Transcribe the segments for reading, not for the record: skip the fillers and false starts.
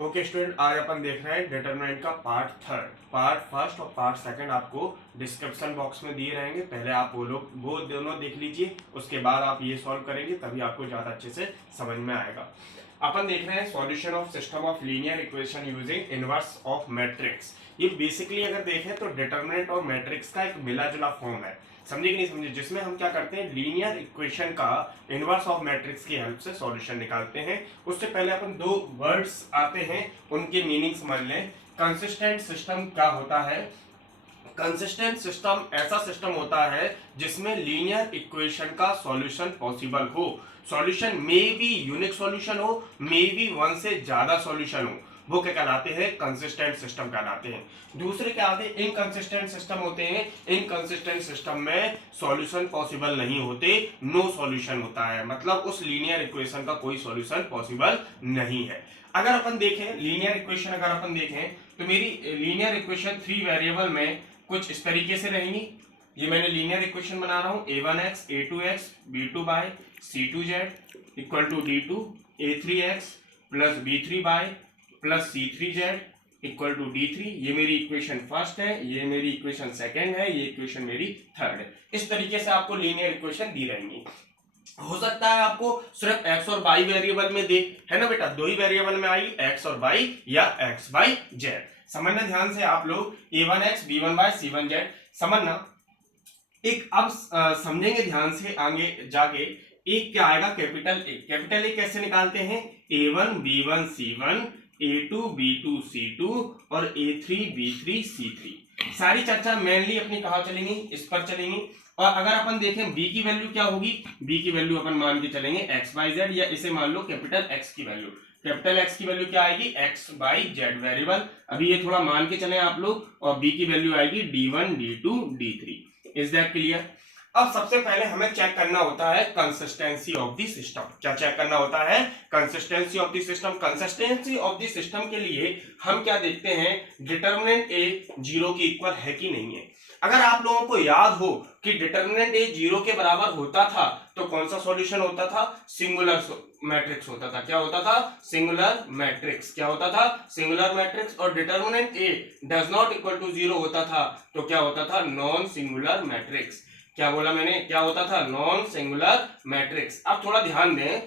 Okay student, आज अपन देख रहे हैं डिटरमिनेंट का पार्ट थर्ड। पार्ट फर्स्ट और पार्ट सेकंड आपको डिस्क्रिप्शन बॉक्स में दिए रहेंगे। पहले आप वो दोनों देख लीजिए, उसके बाद आप ये सॉल्व करेंगे, तभी आपको ज़्यादा अच्छे से समझ में आएगा। अपन देख रहे हैं solution of system of linear equation using inverse of matrix. ये बेसिकली अगर देखें तो डिटरमिनेंट और मैट्रिक्स का एक मिला जुला फॉर्म है, समझे कि नहीं समझे, जिसमें हम क्या करते हैं, लीनियर इक्वेशन का इनवर्स ऑफ मैट्रिक्स की हेल्प से सॉल्यूशन निकालते हैं। उससे पहले अपन दो वर्ड्स आते हैं, उनके मीनिंग समझ लें। कंसिस्टेंट सिस्टम क्या होता है? कंसिस्टेंट सिस्टम ऐसा सिस्टम होता है जिसमें लीनियर इक्वेशन का सॉल्यूशन पॉसिबल हो। Solution may be unique solution हो, मे बी वन से ज्यादा सॉल्यूशन हो, वो क्या कहलाते हैं? कंसिस्टेंट सिस्टम कहलाते हैं। दूसरे क्या आते हैं? इनकंसिस्टेंट सिस्टम होते हैं। इनकंसिस्टेंट सिस्टम में सॉल्यूशन पॉसिबल नहीं होते, नो सॉल्यूशन होता है, मतलब उस लीनियर इक्वेशन का कोई सॉल्यूशन पॉसिबल नहीं है। अगर अपन देखें लीनियर इक्वेशन, अगर अपन देखें तो मेरी लीनियर इक्वेशन 3 वेरिएबल में कुछ इस तरीके से रहेंगी। ये मैंने लीनियर इक्वेशन बना रहा हूं, a1x a2x b2 c2z equal to d2 a3x plus b3 plus c3z equal to d3। ये मेरी इक्वेशन फर्स्ट है, ये मेरी इक्वेशन सेकंड है, ये इक्वेशन मेरी थर्ड है। इस तरीके से आपको लीनियर इक्वेशन दी रहेंगी। हो सकता है आपको सिर्फ x और y वेरिएबल में दे, है ना बेटा, दो ही वेरिएबल में आएगी, x और y या x y z। समझना ध्यान से आप लोग, a1x b1 c1z समझना। एक अब समझेंगे ध्यान से आगे जाके। एक क्या आएगा? Capital A. कैपिटल ए कैसे निकालते हैं? a1 b1 c1 a2 b2 c2 और a3 b3 c3। सारी चर्चा मेनली अपनी कहाँ चलेंगी? इस पर चलेंगी। और अगर अपन देखें b की वैल्यू क्या होगी? b की वैल्यू अपन मान के चलेंगे x y z, या इसे मान लो कैपिटल x की वैल्यू। कैपिटल x की वैल्यू क्या आएगी? x y z वेरिएबल, अभी ये थोड़ा मान के चले आप लोग। और b की वैल्यू आएगी d1 d2 d3। Is that clear? अब सबसे पहले हमें चेक करना होता है कंसिस्टेंसी ऑफ द सिस्टम। क्या चेक करना होता है? Consistency of the system. Consistency of the system के लिए हम क्या देखते हैं? डिटरमिनेंट ए जीरो की इक्वल है कि नहीं है। अगर आप लोगों को याद हो कि डिटरमिनेंट ए जीरो के बराबर होता था तो कौन सा सॉल्यूशन होता था? सिंगुलर मैट्रिक्स होता था। क्या होता था? Singular matrix. क्या होता था? Singular matrix. और determinant A does not equal to zero होता था तो क्या होता था? Non singular matrix. क्या बोला मैंने? क्या होता था? Non singular matrix. अब थोड़ा ध्यान दें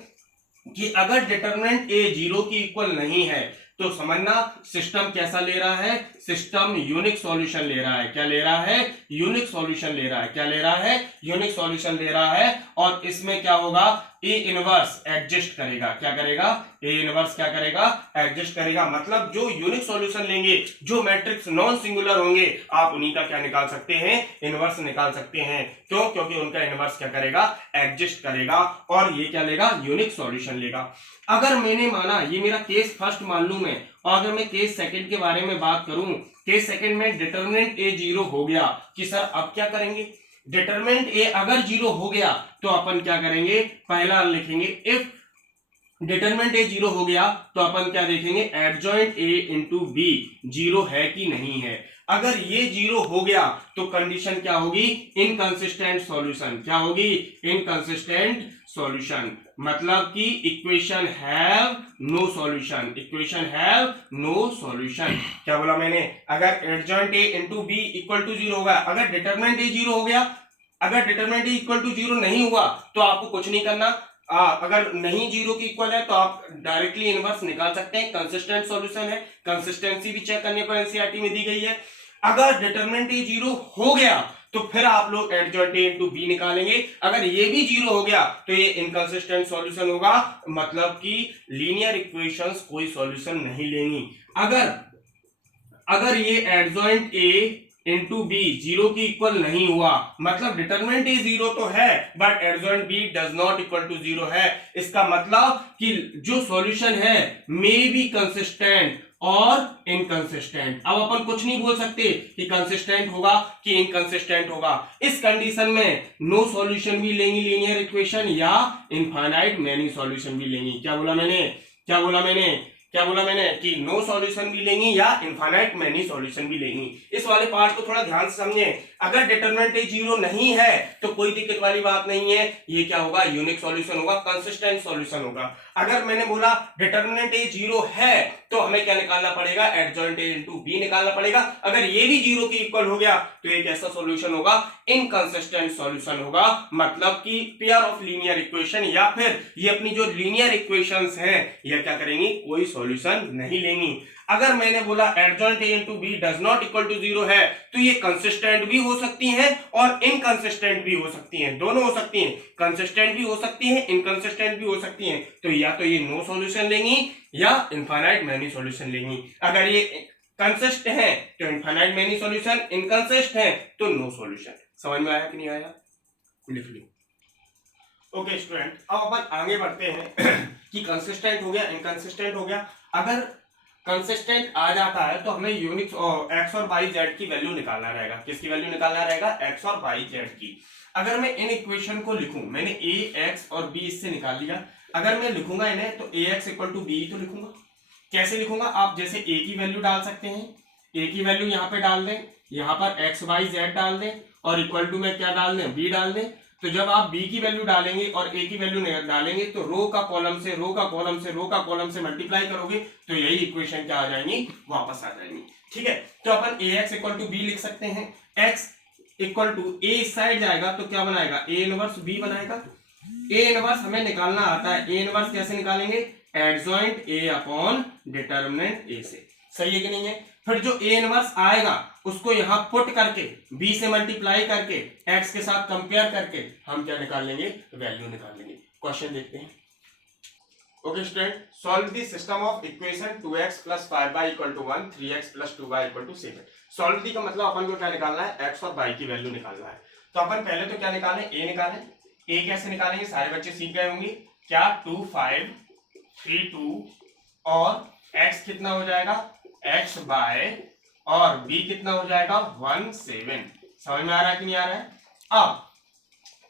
कि अगर डिटरमिनेंट ए जीरो की इक्वल नहीं है तो समझना सिस्टम कैसा ले रहा है? सिस्टम यूनिक सॉल्यूशन ले रहा है। क्या ले रहा है? यूनिक सॉल्यूशन ले रहा है। क्या ले रहा है? यूनिक सॉल्यूशन ले रहा है। और इसमें क्या होगा? ए इनवर्स एडजस्ट करेगा। क्या करेगा? ए इनवर्स क्या करेगा? एडजस्ट करेगा। मतलब जो यूनिक सॉल्यूशन लेंगे, जो मैट्रिक्स नॉन सिंगुलर होंगे, आप उन्हीं का क्या निकाल सकते हैं? इनवर्स निकाल सकते हैं। क्यों? क्योंकि उनका इनवर्स क्या करेगा? एडजस्ट करेगा। और ये क्या लेगा? यूनिक सॉल्यूशन लेगा। अगर मैंने माना, ये मेरा केस फर्स्ट मान लूं मैं, और अगर मैं केस सेकंड के बारे में बात करूं, केस सेकंड में डिटरमिनेंट ए जीरो हो गया कि सर अब क्या करेंगे? डिटरमिनेंट ए अगर जीरो हो गया तो अपन क्या करेंगे? पहला लिखेंगे इफ डिटरमिनेंट ए जीरो हो गया तो अपन क्या देखेंगे? Adjoint A into B zero है कि नहीं है। अगर ये जीरो हो गया तो कंडीशन क्या होगी? Inconsistent solution. क्या होगी? Inconsistent solution. मतलब कि equation have no solution. Equation have no solution. क्या बोला मैंने? अगर adjoint A into B equal to zero होगा, अगर डिटरमिनेंट ए जीरो हो गया, अगर determinant A equal to zero नहीं हुआ तो आपको कुछ नहीं करना। अगर नहीं जीरो की इक्वल है तो आप डायरेक्टली इनवर्स निकाल सकते हैं। कंसिस्टेंट सॉल्यूशन है, कंसिस्टेंसी भी चेक करने को एनसीईआरटी में दी गई है। अगर डिटरमिनेंट ए जीरो हो गया तो फिर आप लोग एडजॉइंट ए इनटू बी निकालेंगे। अगर ये भी जीरो हो गया तो ये इनकंसिस्टेंट सॉल्यूशन होगा, मतलब कि लीनियर इक्वेशंस कोई सॉल्यूशन नहीं लेंगी। अगर ये adjoint A into B zero की इक्वल नहीं हुआ, मतलब डिटरमिनेंट ए जीरो तो है but adjoint B does not equal to zero है। इसका मतलब कि जो सॉल्यूशन है मे बी कंसिस्टेंट और इनकंसिस्टेंट। अब अपन कुछ नहीं बोल सकते कि कंसिस्टेंट होगा कि इनकंसिस्टेंट होगा। इस कंडीशन में नो सॉल्यूशन भी लेंगी लीनियर इक्वेशन, या इनफाइनाइट मैनी सॉल्यूशन भी लेंगी। क्या बोला मैंने? क्या बोला मैंने? क्या बोला मैंने कि नो सॉल्यूशन भी लेंगी या इनफाइनाइट मैनी सॉल्यूशन भी लेंगी। इस वाले पार्ट को थोड़ा ध्यान से समझें। अगर डिटरमिनेंट ए जीरो नहीं है तो कोई दिक्कत वाली बात नहीं है, ये क्या होगा, यूनिक सॉल्यूशन होगा, कंसिस्टेंट सॉल्यूशन होगा। अगर मैंने बोला डिटरमिनेंट ए जीरो है तो हमें क्या निकालना पड़ेगा, एडजॉइंट ए इनटू बी निकालना पड़ेगा। अगर ये भी जीरो के इक्वल हो गया तो एक ऐसा सॉल्यूशन होगा इनकंसिस्टेंट सॉल्यूशन होगा, मतलब कि पेयर ऑफ लीनियर इक्वेशन, या फिर ये अपनी जो लीनियर इक्वेशंस हैं ये क्या करेंगी, कोई सॉल्यूशन नहीं लेंगी। अगर मैंने बोला adjoint A into B does not equal to zero है तो ये कंसिस्टेंट भी हो सकती हैं और इनकंसिस्टेंट भी हो सकती हैं, दोनों हो सकती हैं, कंसिस्टेंट भी हो सकती हैं, इनकंसिस्टेंट भी हो सकती हैं। तो या तो ये नो सॉल्यूशन लेंगी या इनफाइनाइट मैनी सॉल्यूशन लेंगी। अगर ये कंसिस्ट है तो इनफाइनाइट मैनी सॉल्यूशन, इनकंसिस्ट है तो नो सॉल्यूशन। समझ में आया कि नहीं आया, लिख लो। ओके स्टूडेंट, अब अपन आगे बढ़ते हैं कि कंसिस्टेंट हो गया, इनकंसिस्टेंट हो गया। अगर कंसिस्टेंट आ जाता है तो हमें यूनिक एक्स और वाई जेड की वैल्यू निकालना रहेगा। किसकी वैल्यू निकालना रहेगा, एक्स और वाई जेड की। अगर मैं इन इक्वेशन को लिखूं, मैंने ए एक्स और बी इससे निकाल लिया, अगर मैं लिखूंगा इन्हें तो ए एक्स इक्वल टू बी तो लिखूंगा। कैसे लिखूंगा, आप जैसे ए की वैल्यू डाल सकते हैं, ए की वैल्यू यहाँ पे डाल दें, यहाँ पर एक्स वाई जेड डाल दें और इक्वल टू में क्या डाल दें, बी डाल दें। तो जब आप b की वैल्यू डालेंगे और a की वैल्यू डालेंगे तो रो का कॉलम से रो का कॉलम से रो का कॉलम से मल्टीप्लाई करोगे तो यही इक्वेशन क्या आ जाएंगी, वापस आ जाएंगी। ठीक है, तो अपन ax इक्वल टू बी लिख सकते हैं। x इक्वल टू a इस साइड जाएगा तो क्या बनाएगा, a इनवर्स b बनाएगा। a इनवर्स हमें निकालना आता है, a इनवर्स कैसे निकालेंगे, adjoint a upon determinant a से। सही है कि नहीं है। फिर जो a इनवर्स आएगा उसको यहां पुट करके b से मल्टीप्लाई करके x के साथ कंपेयर करके हम क्या निकाल लेंगे, वैल्यू निकाल लेंगे। क्वेश्चन देखते हैं। Okay student, solve the system of equation 2x + 5y = 1, 3x + 2y = 7। Solve the का मतलब अपन को क्या निकालना है, x और y की वैल्यू निकालना है। तो अपन पहले तो क्या निकालें, a निकालें। a कैसे निकालेंगे, सारे बच्चे सीख गए होंगे। क्या 2 5 3 2 और x कितना हो जाएगा, x बाय और b कितना हो जाएगा 1 7। समझ में आ रहा है कि नहीं आ रहा है। अब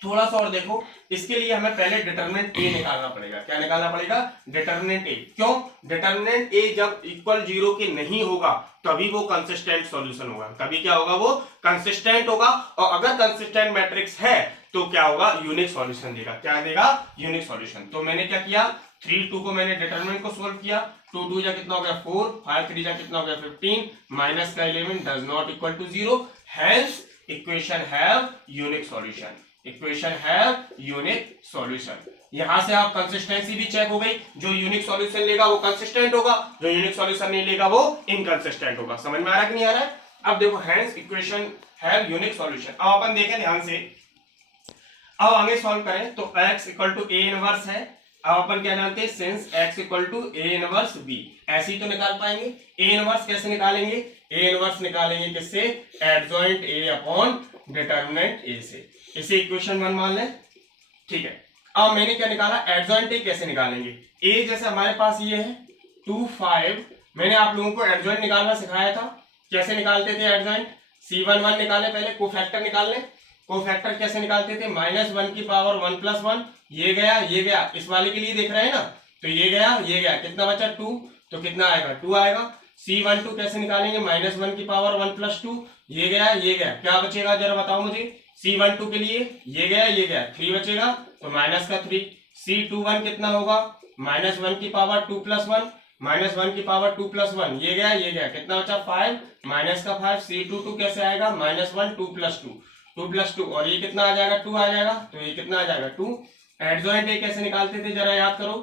थोड़ा सा और देखो, इसके लिए हमें पहले डिटरमिनेंट a निकालना पड़ेगा। क्या निकालना पड़ेगा, डिटरमिनेंट a। क्यों, डिटरमिनेंट a जब इक्वल जीरो के नहीं होगा तभी वो कंसिस्टेंट सॉल्यूशन होगा, तभी क्या होगा, वो कंसिस्टेंट होगा। और अगर कंसिस्टेंट मैट्रिक्स है तो क्या होगा, यूनिक सॉल्यूशन देगा। क्या देगा, यूनिक सॉल्यूशन। तो मैंने क्या किया, 3 2 को मैंने डिटरमिनेंट को सोल्व किया। 2 2 जा कितना हो गया 4, 5 3 जा कितना हो गया 15, माइनस का 11 does not equal to 0। Hence equation have unique solution, equation have unique solution. यहां से आप कंसिस्टेंसी भी चेक हो गई, जो यूनिक सॉल्यूशन लेगा वो कंसिस्टेंट होगा, जो यूनिक सॉल्यूशन नहीं लेगा वो इनकंसिस्टेंट होगा। समझ में आ रहा है कि नहीं आ रहा है। अब देखो, hence equation have unique solution. अब अपन देखें ध्यान से, अब आगे सॉल्व करें तो x equal to a inverse है। अब अपन क्या जानते हैं, since x equal to a inverse b, ऐसे ही तो निकाल पाएंगे। a इनवर्स कैसे निकालेंगे, a इनवर्स निकालेंगे किससे, adjoint a upon determinant a से। इसे इक्वेशन 1 मान लें। ठीक है, अब मैंने क्या निकाला, एडजॉइंट a कैसे निकालेंगे। a जैसे हमारे पास ये है 2 5, मैंने आप लोगों को एडजॉइंट निकालना सिखाया था। कैसे निकालते थे एडजॉइंट, C11 निकाले, पहले कोफैक्टर निकाल लें। कोफैक्टर कैसे निकालते थे, -1 की पावर 1 + 1, ये गया ये गया। इस वाले के लिए देख रहे हैं ना, तो ये गया ये गया, कितना बचा 2, तो कितना आएगा 2 आएगा। C12 कैसे निकालेंगे, -1 की पावर 1 + 2, ये गया ये गया, क्या बचेगा जरा बताओ मुझे। C12 के लिए ये गया 3 बचेगा, तो माइनस का 3। C21 कितना होगा, -1 की पावर 2 + 1, -1 की पावर 2 + 1, ये गया कितना बचा 5, माइनस का 5। C22 कैसे आएगा, -1 2 + 2, 2 + 2, और ये कितना आ जाएगा 2 आ जाएगा, तो ये कितना आ जाएगा 2। एडजॉइंट ए कैसे निकालते थे जरा याद करो,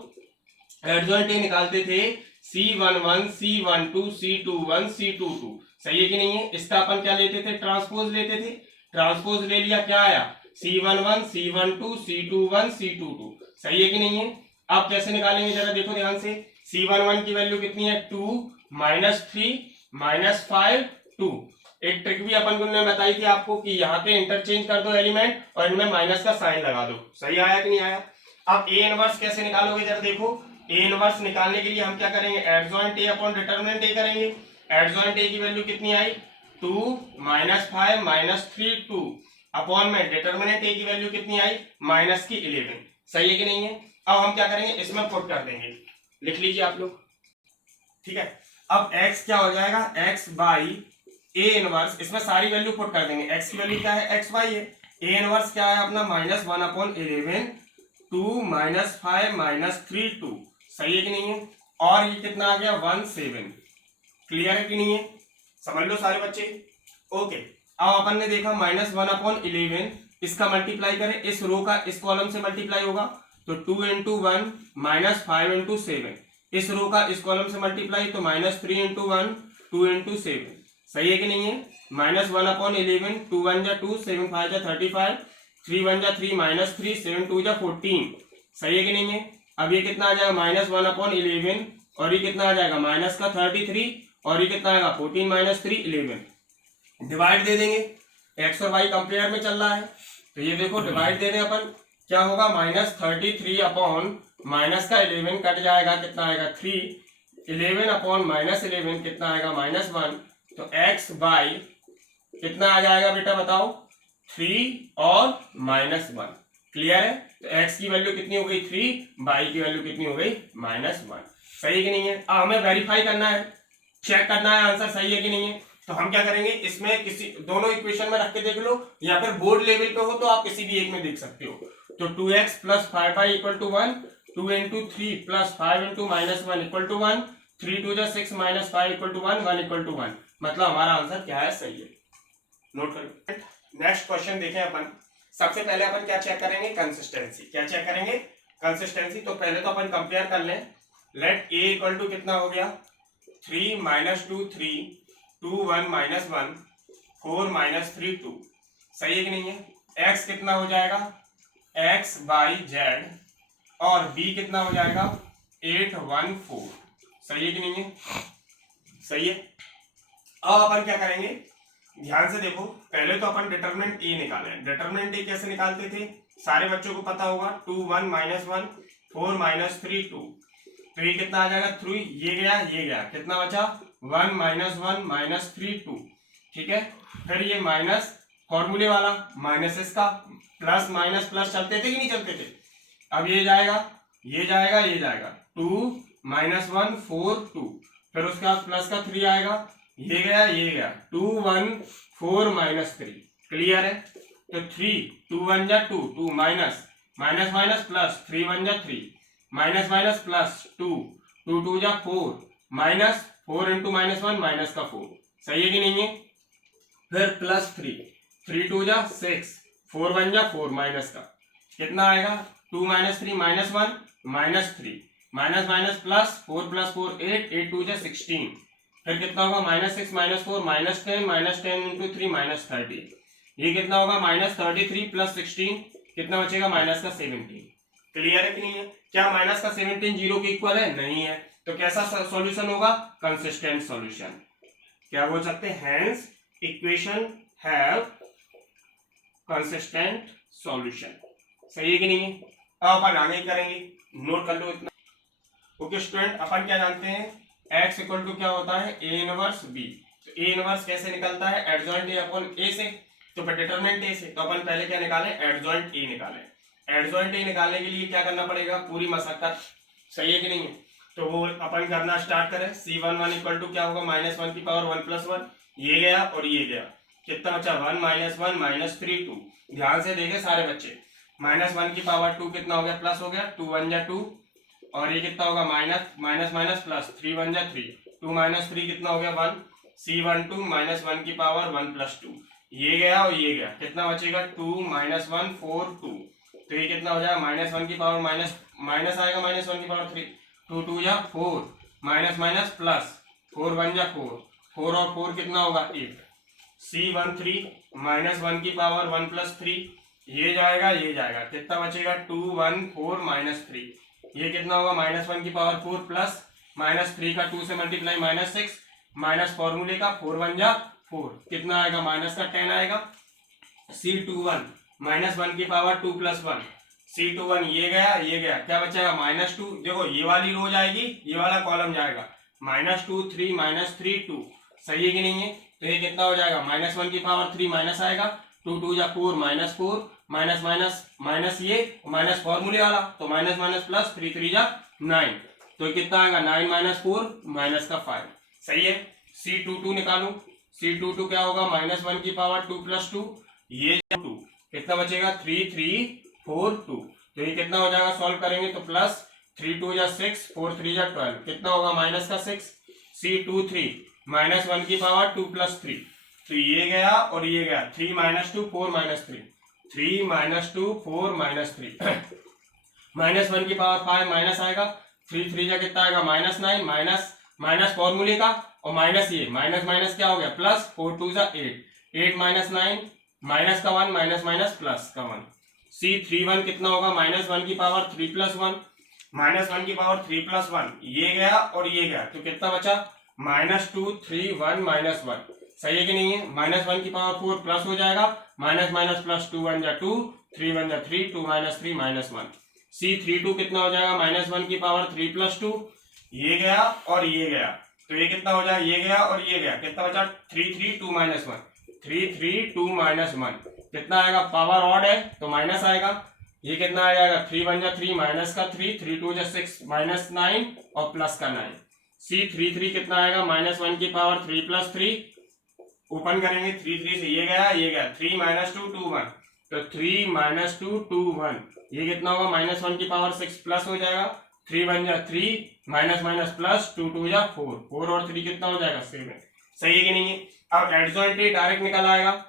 एडजॉइंट ए निकालते थे C11 C12 C21 C22। सही है कि नहीं है। इसका अपन क्या लेते थे, ट्रांसपोज लेते थे। ट्रांसपोज ले लिया, क्या आया C11 C12 C21 C22। सही है कि नहीं है। अब कैसे निकालेंगे जरा देखो ध्यान से। C11 की वैल्यू कितनी है 2 -3 -5 2। एक ट्रिक भी अपन ने बताई थी आपको कि यहाँ पे इंटरचेंज कर दो एलिमेंट और इनमें माइनस का साइन लगा दो। सही आया कि नहीं आया। अब ए इनवर्स कैसे निकालोगे जरा देखो। ए इनवर्स निकालने के लिए हम क्या करेंगे, adjoint A upon determinant A करेंगे। एडजॉइंट ए की वैल्यू कितनी आई 2 -5 -3 2 अपॉन में डिटरमिनेंट ए की वैल्यू कितनी आई -11। सही है कि नहीं है। अब हम क्या करेंगे, इसमें पुट कर देंगे। लिख लीजिए आप लोग। ठीक है। अब x क्या हो जाएगा, x बाई ए इनवर्स, इसमें सारी वैल्यू पुट कर देंगे। x की वैल्यू क्या है, x बाई है। ए इनवर्स क्या है अपना -1/11, 2 -5 -3 2, सही है कि नहीं है। और ये कितना आ गया 17। क्लियर है कि नहीं है, समझ लो सारे बच्चे। ओके, अब अपन ने देखा -1/11, इसका मल्टीप्लाई करें, इस रो का इस कॉलम से मल्टीप्लाई होगा तो 2 × 1 -5 × 7, इस रो का इस कॉलम से मल्टीप्लाई तो -3 × 1 2 × 7, सही है कि नहीं है। -1/11, 2 1 जा 2, 7 5 जा 35, 3 1 जा 3 -3, 7 2 जा 14, सही है कि नहीं है। अब ये कितना आ जाएगा -1/11 और ये कितना आ जाएगा माइनस का 33 और ये कितना आएगा 14 - 3 11। डिवाइड दे देंगे, एक्स और वाई कंपेयर में चल रहा है तो ये देखो डिवाइड दे दें अपन, क्या होगा -33 अपॉन माइनस का 11 कट जाएगा, कितना आएगा 3, 11 अपॉन -11 कितना आएगा -1, तो एक्स बाई कितना आ जाएगा बेटा बताओ 3 और -1। क्लियर है, तो x की वैल्यू कितनी हो गई 3, y की वैल्यू कितनी हो गई -1, सही कि नहीं है। अब हमें वेरीफाई करना है, चेक करना है आंसर सही है कि नहीं है। तो हम क्या करेंगे, इसमें किसी दोनों इक्वेशन में रख के देख लो या फिर बोर्ड लेवल पे हो तो आप किसी भी एक में देख सकते हो। तो 2x + 5y = 1, 2 × 3 + 5 × -1 = 1, 3 2 जा 6 - 5 = 1, 1 = 1, मतलब हमारा आंसर क्या है, सही है। नोट करो। नेक्स्ट क्वेश्चन देखें अपन। सबसे पहले अपन क्या चेक करेंगे, कंसिस्टेंसी। क्या चेक करेंगे, कंसिस्टेंसी। तो पहले तो अपन कंपेयर कर लें। लेट a = कितना हो गया 3 - 2 3, 2 1 -1, 4 -3 2, सही है कि नहीं है। x कितना हो जाएगा x बाई z और b कितना हो जाएगा 8 1 4, सही है कि नहीं है, सही है। अब अपन क्या करेंगे, ध्यान से देखो, पहले तो अपन डिटरमिनेंट ए निकाले। डिटरमिनेंट ए कैसे निकालते थे, सारे बच्चों को पता होगा, 2 1 -1, 4 -3 2, तो ये कितना आ जाएगा 3, ये गया, कितना बचा 1 -1 -3 2, ठीक है। फिर ये माइनस फॉर्मूले वाला माइनस इसका, प्लस माइनस प्लस चलते थे कि नहीं चलते थे। अब ये जाएगा 2 -1 4 2, फिर उसके बाद प्लस का 3 आएगा, ये गया 2 1 4 -3, क्लियर है। तो 3 2 1 जा 2, 2 माइनस प्लस 3 1 जा 3, माइनस माइनस प्लस 2 2 2 जा 4, माइनस 4 × -1 माइनस का 4, सही है कि नहीं है। फिर प्लस 3 3 2 जा 6, 4 1 जा 4 माइनस का कितना आएगा 2 - 3 -1 -3, माइनस माइनस प्लस 4 + 4 8, 8 2 जा 16, फिर कितना होगा -6 -4 -10 × 3 -30, ये कितना होगा -33 + 16, कितना बचेगा -17। क्लियर है कि नहीं है। क्या -17 जीरो के इक्वल है, नहीं है, तो कैसा सॉल्यूशन होगा, कंसिस्टेंट सॉल्यूशन। क्या बोल सकते हैं, hence equation have consistent solution, सही है कि नहीं है। अब अपन आगे करेंगे, नोट कर लो इतना। ओके स्टूडेंट, अपन क्या जानते हैं, x = क्या होता है a इनवर्स b। तो a इनवर्स कैसे निकलता है, एडजॉइंट a अपॉन a से, तो डिटरमिनेंट a से, तो अपन पहले क्या निकालें, एडजॉइंट a निकालें। एडजॉइंट a निकालने के लिए क्या करना पड़ेगा, पूरी मशक्कत, सही है कि नहीं है। तो वो अपन करना स्टार्ट करें। C11 = क्या होगा -1 की पावर 1 + 1, ये गया और ये गया, कितना बचा 1 -1 -3 2। ध्यान से देखे सारे बच्चे, -1 की पावर 2 कितना हो गया, प्लस हो गया, 2 1 जा 2 और ये कितना होगा माइनस प्लस 3 1 जा 3, 2 - 3 कितना हो गया 1, C12 -1 की पावर 1 + 2, ये गया और ये गया, कितना बचेगा 2 - 1 4 2, तो ये कितना हो जाएगा -1 की पावर माइनस आएगा -1 की पावर 3, 2 2 जा 4, माइनस प्लस 4 1 जा 4, 4 और 4 कितना होगा 8, C13 -1 की पावर 1 + 3, ये जाएगा, कितना बचेगा 2 1 4 -3, ये कितना होगा -1 की पावर 4 प्लस -3 का 2 से मल्टीप्लाई -6, माइनस फॉर्मूले का 4 1 जा 4, कितना आएगा -10 आएगा। C21 -1 की पावर 2 + 1, C21 ये गया, क्या बचेगा -2, देखो ये वाली रो जाएगी, ये वाला कॉलम जाएगा, -2 3 -3 2, सही है कि नहीं है। तो ये कितना हो जाएगा -1 की पावर 3 माइनस आएगा, 2 2 जा 4 -4, माइनस ये माइनस फॉर्मूले वाला, तो माइनस प्लस 3 3 जा 9, तो कितना आएगा 9 माइनस 4 माइनस का 5। सही है। C22 निकालू। C22 क्या होगा -1 की पावर 2 + 2, ये 2 कितना बचेगा 3 3 4 2। तो ये कितना हो जाएगा सॉल्व करेंगे तो प्लस 3 2 जा 6 4 3 जा 12 कितना होगा माइनस का 6। C23 -1 की पावर 2 + 3, तो ये गया और ये गया 3 - 2 4 - 3 3 - 2 4 - 3 -1 की पावर 5 माइनस आएगा 3 3 जा कितना आएगा -9 माइनस माइनस फॉर्मूले का और माइनस ये माइनस माइनस क्या हो गया प्लस 4 2 जा 8 8 - 9 माइनस का 1 माइनस माइनस प्लस का 1। C31 कितना होगा -1 की पावर 3 + 1 -1 की पावर 3 + 1 ये गया और ये गया तो कितना बचा -2 3 1 -1। सही है कि नहीं है। -1 की पावर 4 प्लस हो जाएगा माइनस माइनस प्लस 2 1 जा 2 3 1 जा 3 2 - 3 -1। C32 कितना हो जाएगा -1 की पावर 3 + 2 ये गया और ये गया तो ये कितना हो जाएगा ये गया और ये गया कितना बचा 3 3 2 - 1 3 3 2 - 1 कितना आएगा पावर ऑड है तो माइनस आएगा। ये कितना आ जाएगा 3 1 जा 3 माइनस का 3 3 2 जा 6 -9 और प्लस का 9। C33 कितना आएगा -1 की पावर 3 + 3 ओपन करेंगे 3 3 से ये गया 3 - 2 2 1 तो 3 - 2 2 1 ये कितना होगा -1 की पावर 6 प्लस हो जाएगा 3 1 जा 3 माइनस माइनस प्लस 2 2 जा 4 4 और 3 कितना हो जाएगा 7। सही है कि नहीं है। अब एडजॉइंट ए डायरेक्ट निकल आएगा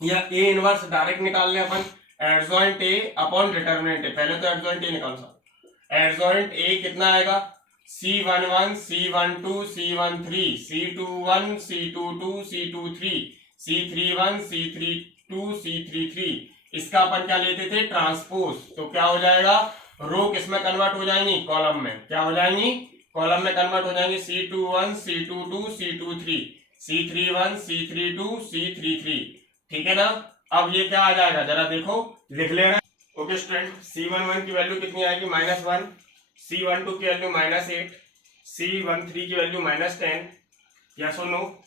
या ए इनवर्स डायरेक्ट निकाल ले अपन adjoint A upon determinant A. पहले तो एडजॉइंट ए निकाल सकते। एडजॉइंट ए कितना आएगा C11 C12 C13 C21 C22 C23 C31 C32 C33 इसका अपन क्या लेते थे ट्रांसपोज। तो क्या हो जाएगा रो किसमें कन्वर्ट हो जाएंगी कॉलम में। क्या हो जाएंगी कॉलम में कन्वर्ट हो जाएंगी C21 C22 C23 C31 C32 C33 ठीक है ना। अब ये क्या आ जाएगा जरा देखो लिख लेना। ओके स्टूडेंट C11 की वैल्यू कितनी आएगी -1 C12 की वैल्यू -8 C13 की वैल्यू -10 यस और नो।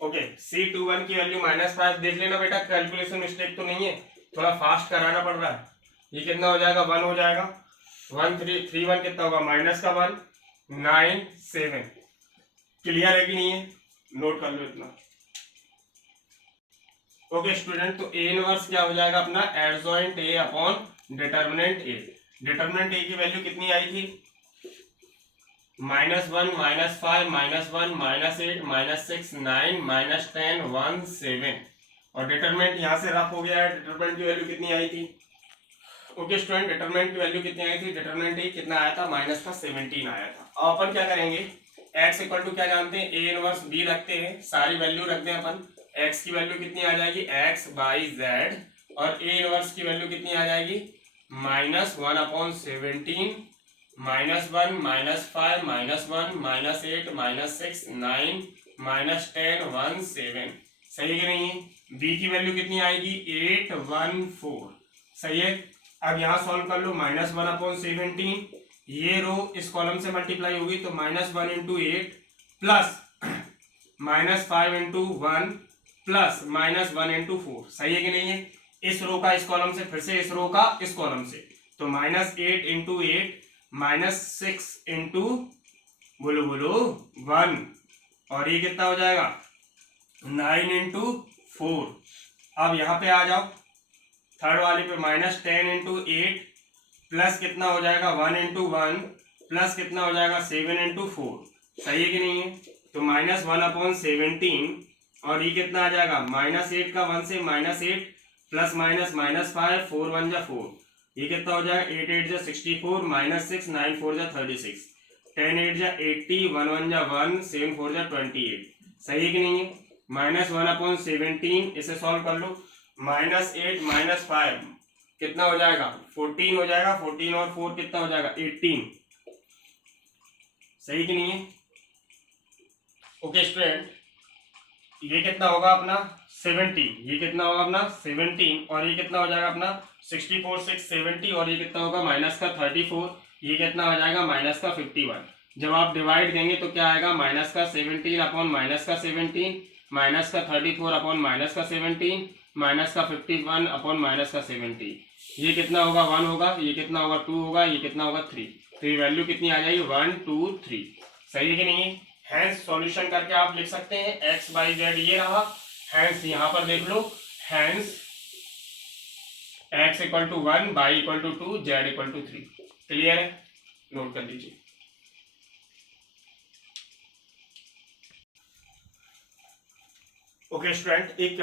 ओके C21 की वैल्यू -5 देख लेना बेटा कैलकुलेशन मिस्टेक तो नहीं है थोड़ा फास्ट कराना पड़ रहा है। ये कितना हो जाएगा 1 हो जाएगा 1 3 3 1 कितना होगा माइनस का 1 9 7। क्लियर है कि नहीं है नोट कर लो इतना। ओके स्टूडेंट तो ए इनवर्स क्या हो जाएगा अपना adjoint A upon determinant A. Determinant A की वैल्यू कितनी आई थी -1 -5 -1 -8 -6 9 -10 1 7 और डिटरमिनेंट यहां से रफ हो गया है। डिटरमिनेंट की वैल्यू कितनी आई थी ओके स्टूडेंट डिटरमिनेंट की वैल्यू कितनी आई थी डिटरमिनेंट ए कितना आया था -17 आया था। अब अपन क्या करेंगे x इक्वल टू क्या जानते हैं ए इनवर्स b रखते हैं सारी वैल्यू रखते हैं अपन। x की वैल्यू कितनी आ जाएगी x/z और a इनवर्स की वैल्यू कितनी आ जाएगी -1/17 -1 -5 -1 -8 -6 9 -10 1 7। सही है कि नहीं है। b की वैल्यू कितनी आएगी 8 1 4। सही है। अब यहाँ सॉल्व कर लो -1/17 ये रो इस कॉलम से मल्टीप्लाई होगी तो -1 × 8 प्लस -5 × 1 प्लस -1 × 4। सही है कि नहीं है। इस रो का इस कॉलम से फिर से इस रो का इस कॉलम से तो -8 × 8 -6 × बोलो 1 और ये कितना हो जाएगा 9 × 4। अब यहाँ पे आ जाओ थर्ड वाले पे -10 × 8 प्लस कितना हो जाएगा 1 × 1 प्लस कितना हो जाएगा 7 × 4। सही है कि नहीं है। तो -1/17 और ये कितना आ जाएगा -8 का 1 से -8 प्लस -5 4 1 जा 4 ये कितना हो जाएगा 8 8 जा 64 -6 9 4 जा 36 10 8 जा 80 1 1 जा 1 7 4 जा 28। सही है कि नहीं है। -1/17 इसे सॉल्व कर लो -8 -5 कितना हो जाएगा 14 हो जाएगा 14 और 4 कितना हो जाएगा 18। सही कि नहीं है। ओके स्टूडेंट ये कितना होगा अपना 17 ये कितना होगा अपना 17 और ये कितना हो जाएगा अपना 64 6 70 और ये कितना होगा -34 ये कितना हो जाएगा -51। जब आप डिवाइड देंगे तो क्या आएगा -17 अपॉन -17 -34 अपॉन -17 -51 अपॉन -17 ये कितना होगा 1 होगा ये कितना होगा 2 होगा ये कितना होगा 3। तो ये वैल्यू कितनी आ जाएगी 1 2 3। सही है कि नहीं है? हैंस सॉल्यूशन करके आप लिख सकते हैं एक्स बाई जेड ये रहा। हैंस यहां पर देख लो, hence x equal to 1, y equal to 2, z equal to 3। Clear है? नोट कर लीजिए। ओके स्टूडेंट, एक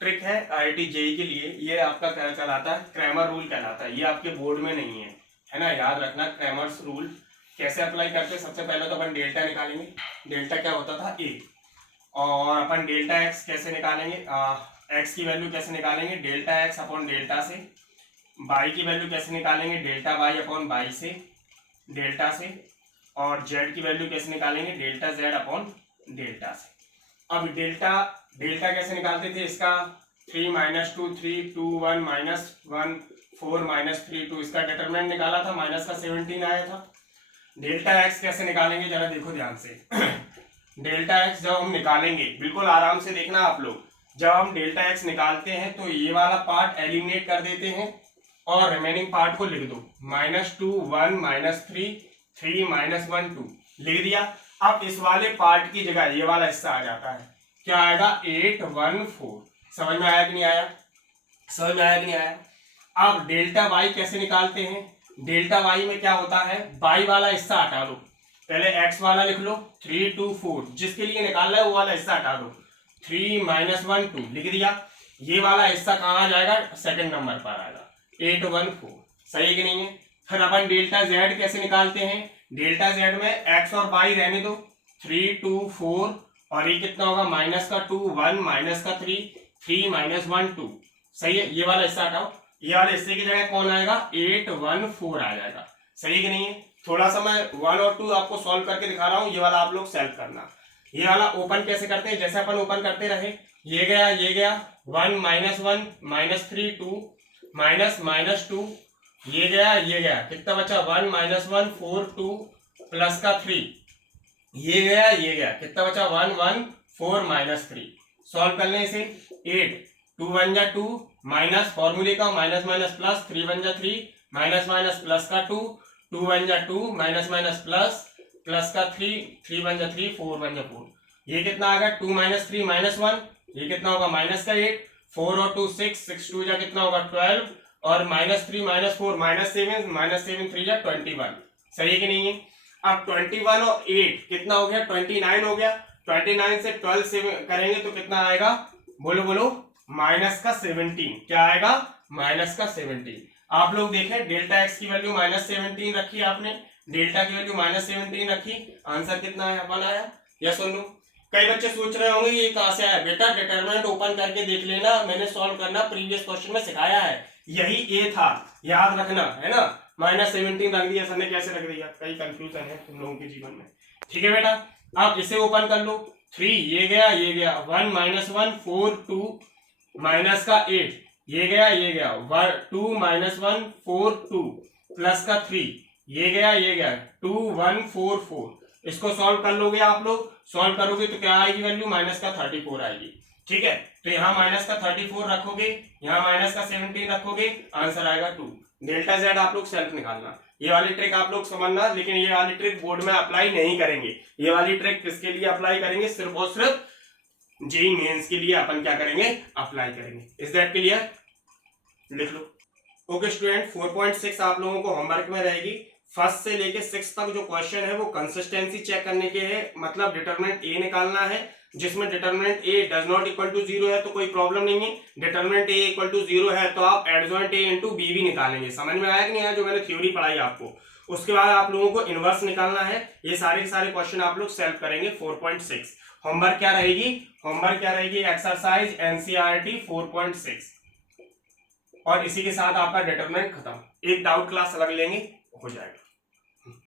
ट्रिक है IIT JEE के लिए, ये आपका क्या कहलाता है, क्रैमर रूल कहलाता है। ये आपके बोर्ड में नहीं है ना, याद रखना। क्रैमर्स रूल कैसे अप्लाई करते हैं? सबसे पहले तो अपन डेल्टा निकालेंगे। डेल्टा क्या होता था? a। और अपन डेल्टा x कैसे निकालेंगे? x की वैल्यू कैसे निकालेंगे? डेल्टा x अपॉन डेल्टा से। y की वैल्यू कैसे निकालेंगे? डेल्टा y अपॉन y से, डेल्टा से। और z की वैल्यू कैसे निकालेंगे? डेल्टा z अपॉन डेल्टा से। अब डेल्टा कैसे निकालते थे इसका? 3 - 2 3 2 1 -1 4 -3 2, इसका डिटरमिनेंट निकाला था, माइनस का 17 आया था। डेल्टा x कैसे निकालेंगे जरा देखो ध्यान से। डेल्टा x जब हम निकालेंगे, बिल्कुल आराम से देखना आप लोग, जब हम डेल्टा x निकालते हैं तो ये वाला पार्ट एलिमिनेट कर देते हैं और रिमेनिंग पार्ट को लिख दो। -2 1 -3 3 -1 2 लिख दिया। अब इस वाले पार्ट की जगह ये वाला हिस्सा आ जाता है, क्या आएगा? 8 1 4। समझ में आया कि नहीं आया? समझ में आया कि नहीं आया? अब डेल्टा y कैसे निकालते हैं? डेल्टा y में क्या होता है? y वाला हिस्सा हटा दो, पहले x वाला लिख लो 3 2 4, जिसके लिए निकालना है वो वाला हिस्सा हटा दो। 3 -1 2 लिख दिया। ये वाला हिस्सा कहाँ आ जाएगा? सेकंड नंबर पर आएगा, 8 1 4। सही कि नहीं है? फिर अपन डेल्टा z कैसे निकालते हैं? डेल्टा z में x और y रहने दो, 3 2 4, और ये कितना होगा? माइनस का 2 1 माइनस का 3 3 -1 2। सही है? ये वाला हिस्सा हटाओ, ये वाले हिस्से की जगह कौन आएगा? 8 1 4 आ जाएगा। सही कि नहीं है? थोड़ा सा मैं 1 और 2 आपको सॉल्व करके दिखा रहा हूं, ये वाला आप लोग सेल्फ करना। ये वाला ओपन कैसे करते हैं? जैसे अपन ओपन करते रहे, ये गया 1 -1 -3 2 -2, ये गया कितना बचा? 1 -1 4 2 प्लस का 3, ये गया कितना बचा? 1 1 4 -3। सॉल्व कर लें इसे। 8 2 1 जा 2, माइनस फॉर्मूले का माइनस माइनस प्लस, 3 1 जा 3, माइनस माइनस प्लस का 2 2 1 जा 2, माइनस माइनस प्लस प्लस का 3 3 1 जा 3, 4 1 जा 4। ये कितना आ गया? 2 -3 -1, ये कितना होगा? माइनस का 8, 4 और 2 6 6 2 जा कितना होगा? 12, और -3 -4 -7 3 जा 21। सही है कि नहीं है? अब 21 और 8 कितना हो गया? 29 हो गया। 29 से 12 से करेंगे तो कितना आएगा? बोलो बोलो। माइनस का 17। क्या आएगा? माइनस का 17। आप लोग देखें, डेल्टा एक्स की वैल्यू -17 रखी आपने, डेल्टा की वैल्यू -17 रखी, आंसर कितना आया? 1 आया। या सुन लो, कई बच्चे सोच रहे होंगे ये कहां से आया? बेटा डिटरमिनेंट ओपन करके देख लेना, मैंने सॉल्व करना प्रीवियस क्वेश्चन में सिखाया है, यही ए था, याद रखना है ना। -17 रख दिया सर ने, कैसे रख दिया? कई कंफ्यूजन है तुम लोगों के जीवन में। ठीक है बेटा, अब इसे ओपन कर लो। 3 ये गया 1 -1 4 2 माइनस का 8, ये गया 2 -1 4 2 प्लस का 3, ये गया 2 1 4 4। इसको सॉल्व कर लोगे आप लोग, सॉल्व करोगे तो क्या आएगी वैल्यू? माइनस का 34 आएगी। ठीक है, तो यहाँ माइनस का 34 रखोगे, यहाँ माइनस का 17 रखोगे, आंसर आएगा 2। डेल्टा जेड आप लोग सेल्फ निकालना। ये वाली ट्रिक आप लोग समझना, लेकिन ये वाली ट्रिक बोर्ड में अप्लाई नहीं करेंगे। ये वाली ट्रिक किसके लिए अप्लाई करेंगे? सिर्फ और सिर्फ जेईई मेंस के लिए अपन क्या करेंगे? अप्लाई करेंगे। Is that clear? लिख लो। ओके स्टूडेंट, 4.6 आप लोगों को होमवर्क में रहेगी। फर्स्ट से लेके 6 तक जो क्वेश्चन है वो कंसिस्टेंसी चेक करने के हैं, मतलब डिटरमिनेंट ए निकालना है, जिसमें determinant A does not equal to 0 है तो कोई प्रॉब्लम नहीं है। डिटरमिनेंट ए इक्वल टू 0 है तो आप एडजॉइंट ए इनटू बी भी निकालेंगे। समझ में आया कि नहीं आया जो मैंने थ्योरी पढ़ाई आपको? उसके बाद आप लोगों को इनवर्स निकालना है। ये सारे के सारे क्वेश्चन आप लोग सॉल्व करेंगे 4.6। होमवर्क क्या रहेगी? होमवर्क क्या रहेगी? एक्सरसाइज एनसीईआरटी 4.6, और इसी के साथ आपका डिटरमिनेंट खत्म। एक डाउट क्लास अलग लेंगे, हो जाएगा।